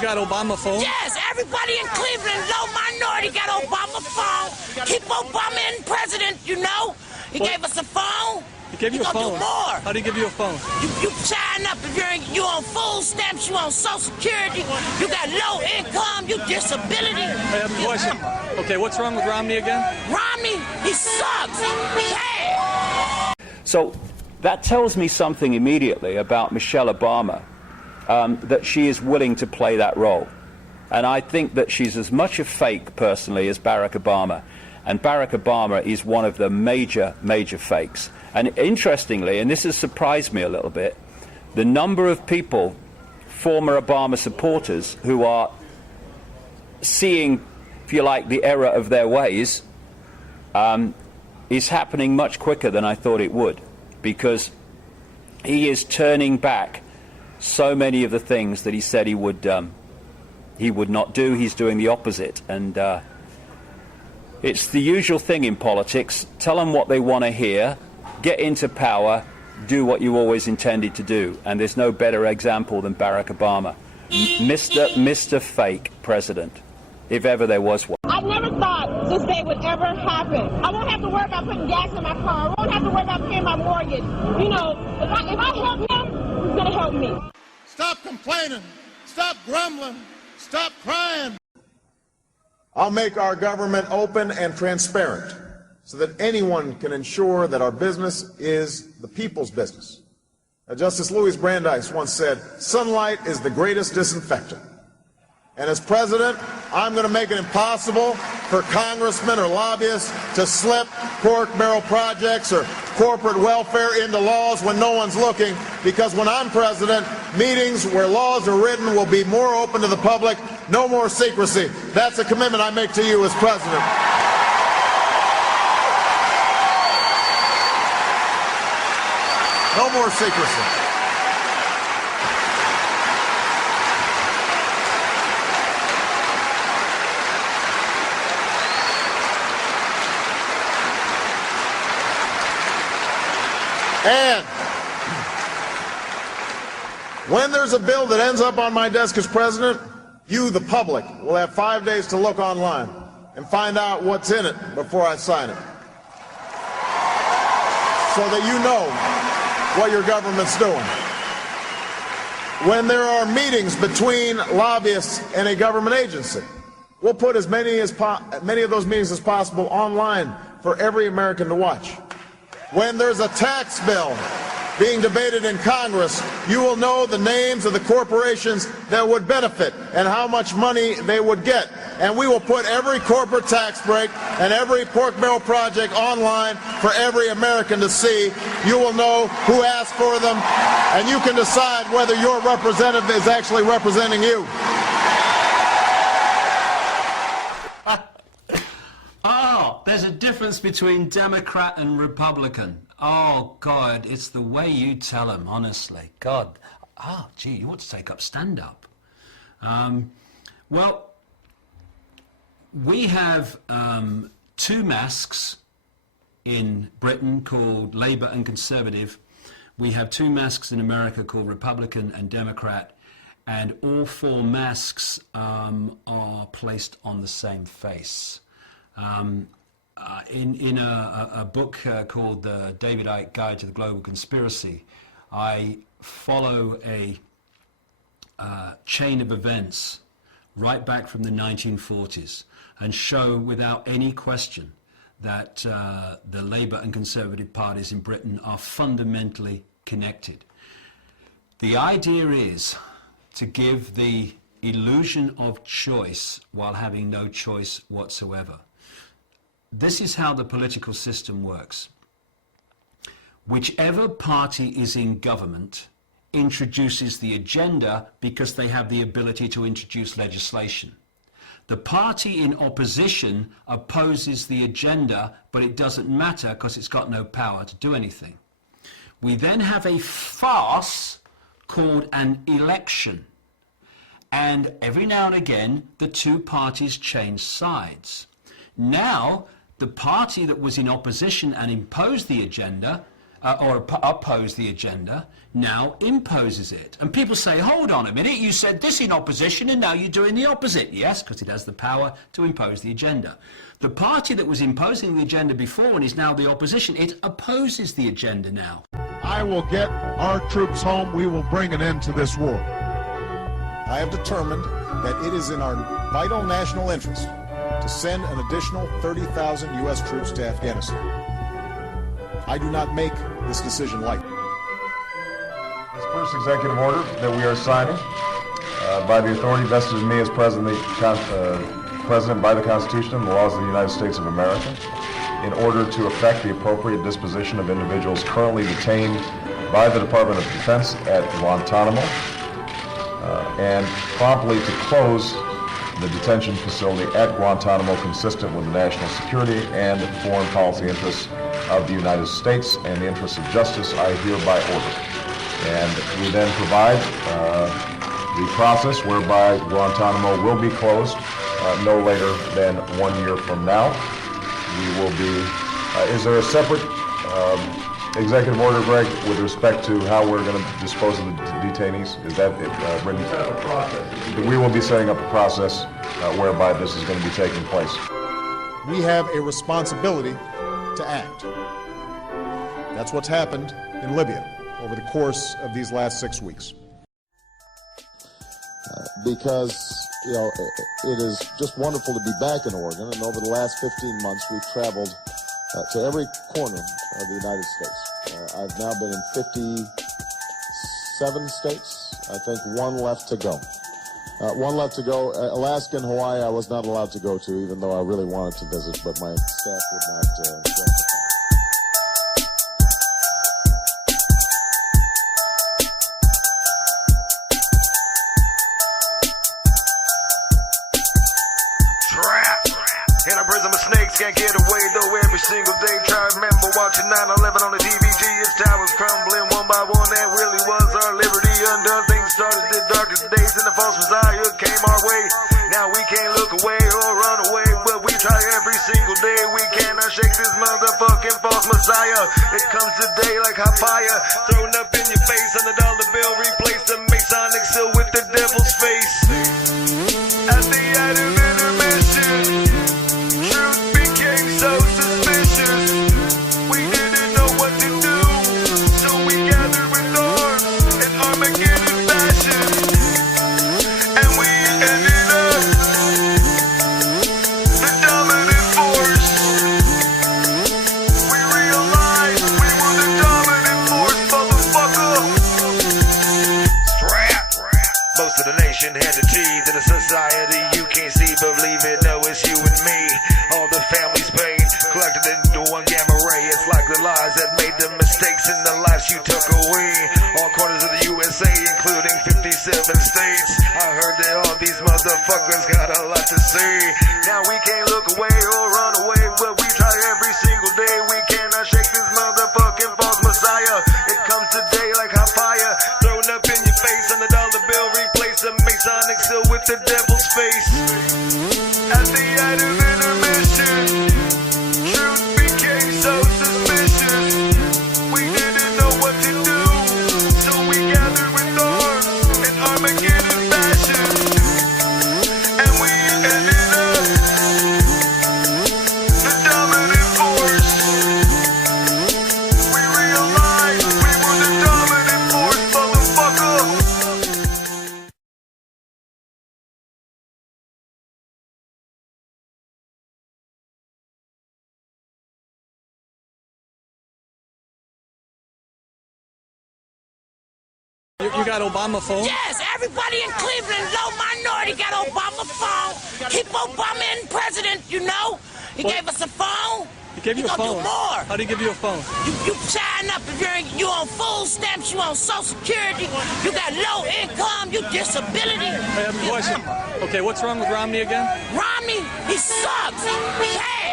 got Obama phone? Yes, everybody in Cleveland, low minority, got Obama phone. Keep Obama in president, you know. He gave us a phone. He gave you a phone? Do more. How did he give you a phone? You sign up if you on food stamps, you on Social Security, you got low income, you disability. I have a question. Okay, what's wrong with Romney again? Romney, he sucks. Bad. So that tells me something immediately about Michelle Obama, that she is willing to play that role. And I think that she's as much a fake, personally, as Barack Obama. And Barack Obama is one of the major, major fakes. And interestingly, and this has surprised me a little bit, the number of people, former Obama supporters, who are seeing, if you like, the error of their ways, is happening much quicker than I thought it would, because he is turning back so many of the things that he said he would not do. He's doing the opposite, and it's the usual thing in politics. Tell them what they want to hear, get into power, do what you always intended to do, and there's no better example than Barack Obama, Mr. Fake President, if ever there was one. I never thought this day would ever happen. I won't have to worry about putting gas in my car. I won't have to worry about paying my mortgage. You know, if I help him, he's going to help me. Stop complaining. Stop grumbling. Stop crying. I'll make our government open and transparent so that anyone can ensure that our business is the people's business. Justice Louis Brandeis once said, "Sunlight is the greatest disinfectant." And as president, I'm going to make it impossible for congressmen or lobbyists to slip pork barrel projects or corporate welfare into laws when no one's looking, because when I'm president, meetings where laws are written will be more open to the public, no more secrecy. That's a commitment I make to you as president. No more secrecy. And when there's a bill that ends up on my desk as president, you, the public, will have 5 days to look online and find out what's in it before I sign it, so that you know what your government's doing. When there are meetings between lobbyists and a government agency, we'll put as many of those meetings as possible online for every American to watch. When there's a tax bill being debated in Congress, you will know the names of the corporations that would benefit and how much money they would get. And we will put every corporate tax break and every pork barrel project online for every American to see. You will know who asked for them, and you can decide whether your representative is actually representing you. There's a difference between Democrat and Republican. Oh, God, it's the way you tell them, honestly. God, gee, you ought to take up stand-up. Well, we have two masks in Britain called Labour and Conservative. We have two masks in America called Republican and Democrat, and all four masks are placed on the same face. In a book called The David Icke Guide to the Global Conspiracy, I follow a chain of events right back from the 1940s and show without any question that the Labour and Conservative parties in Britain are fundamentally connected. The idea is to give the illusion of choice while having no choice whatsoever. This is how the political system works. Whichever party is in government introduces the agenda because they have the ability to introduce legislation. The party in opposition opposes the agenda, but it doesn't matter because it's got no power to do anything. We then have a farce called an election. And every now and again, the two parties change sides. Now, the party that was in opposition and imposed the agenda or opposed the agenda, now imposes it. And people say, hold on a minute, you said this in opposition and now you're doing the opposite. Yes, because it has the power to impose the agenda. The party that was imposing the agenda before and is now the opposition, it opposes the agenda now. I will get our troops home. We will bring an end to this war. I have determined that it is in our vital national interest to send an additional 30,000 U.S. troops to Afghanistan. I do not make this decision lightly. This first executive order that we are signing by the authority vested in me as President by the Constitution and the laws of the United States of America, in order to effect the appropriate disposition of individuals currently detained by the Department of Defense at Guantanamo, and promptly to close the detention facility at Guantanamo consistent with the national security and foreign policy interests of the United States and the interests of justice, I hereby order. And we then provide the process whereby Guantanamo will be closed no later than 1 year from now. We will be, is there a separate executive order, Greg, with respect to how we're going to dispose of the detainees? Is that written? Set up a process. We will be setting up a process whereby this is going to be taking place. We have a responsibility to act. That's what's happened in Libya over the course of these last 6 weeks. Because, you know, it is just wonderful to be back in Oregon, and over the last 15 months we've traveled to every corner of the United States. I've now been in 57 states. I think one left to go. One left to go. Alaska and Hawaii I was not allowed to go to, even though I really wanted to visit, but my staff would not grant it. In a prism of snakes, can't get away though every single day. Try to remember watching 9/11 on the DVG. Its towers crumbling one by one. That really was our liberty undone. Things started the darkest days and the false messiah came our way. Now we can't look away or run away, but we try every single day. We cannot shake this motherfucking false messiah. It comes today like hot fire, thrown up in your face on the dollar bill. Replace the masonic seal with the devil's face. At the end of intermission, truth became so suspicious. We didn't know what to do, so we gathered with arms in armageddeon fashion, and we ended up the dominant force. We realized we were the dominant force, motherfucker. Strap. Most of the nation had the teeth in a society you can't see, believe it, no, it's you and me. All the family's pain collected into one gamma ray. It's like the lies that made the mistakes in the lives you took away. All corners of the USA, including 57 states. I heard that all these motherfuckers got a lot to say. Now we can't look away or run away, but we try every single day. We cannot shake this motherfucking false messiah. It comes today like hot fire, thrown up in your face on the dollar bill. Replace the masonic seal with the devil's face. At the end of intermission, truth became so suspicious. We didn't know what to do, so we gathered with arms in armageddeon fashion, and we ended up the dominant force. We realized we were the dominant force, motherfucker. You got Obama phone? Yes, everybody in Cleveland, low minority, got Obama phone. Keep Obama in president, you know. He gave us a phone. He gave you a gonna phone. do more. How do you give you a phone? You sign up if you on food stamps, you on Social Security, you got low income, you disability. I have a question. Okay, what's wrong with Romney again? Romney, he sucks. Bad.